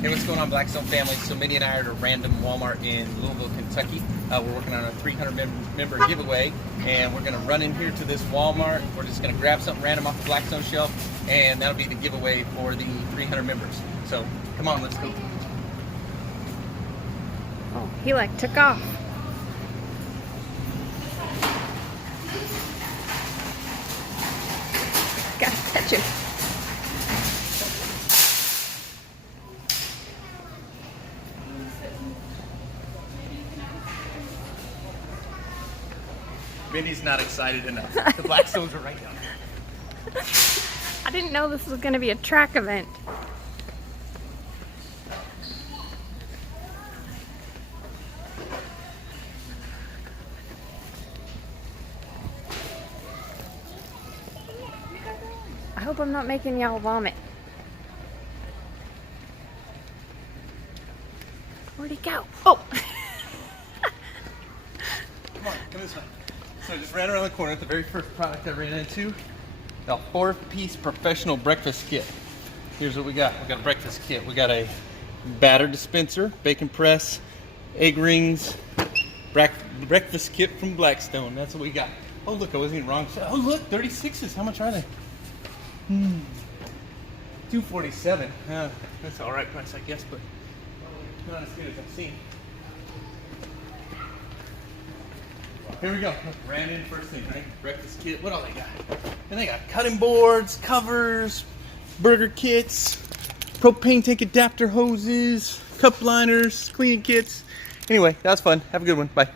Hey, what's going on, Blackstone family? So Mindy and I are at a random Walmart in Louisville, Kentucky. We're working on a 300 member giveaway, and we're going to run in here to this Walmart. We're just going to grab something random off the Blackstone shelf, and that'll be the giveaway for the 300 members. So come on, let's go. Oh, he like took off. Gotta catch him. Mindy's not excited enough. The Blackstones are right down there. I didn't know this was going to be a track event. I hope I'm not making y'all vomit. Where'd he go? Oh! Come on, come this way. So I just ran around the corner at the very first product I ran into. A 4-piece professional breakfast kit. Here's what we got. We got a breakfast kit. We got a batter dispenser, bacon press, egg rings, breakfast kit from Blackstone. That's what we got. Oh look, I wasn't even wrong. Oh look, 36s. How much are they? $247. That's all right price, I guess, but not as good as I've seen. Here we go. Ran in first thing, right? Breakfast kit. What all they got? And they got cutting boards, covers, burger kits, propane tank adapter hoses, cup liners, cleaning kits. Anyway, that was fun. Have a good one. Bye.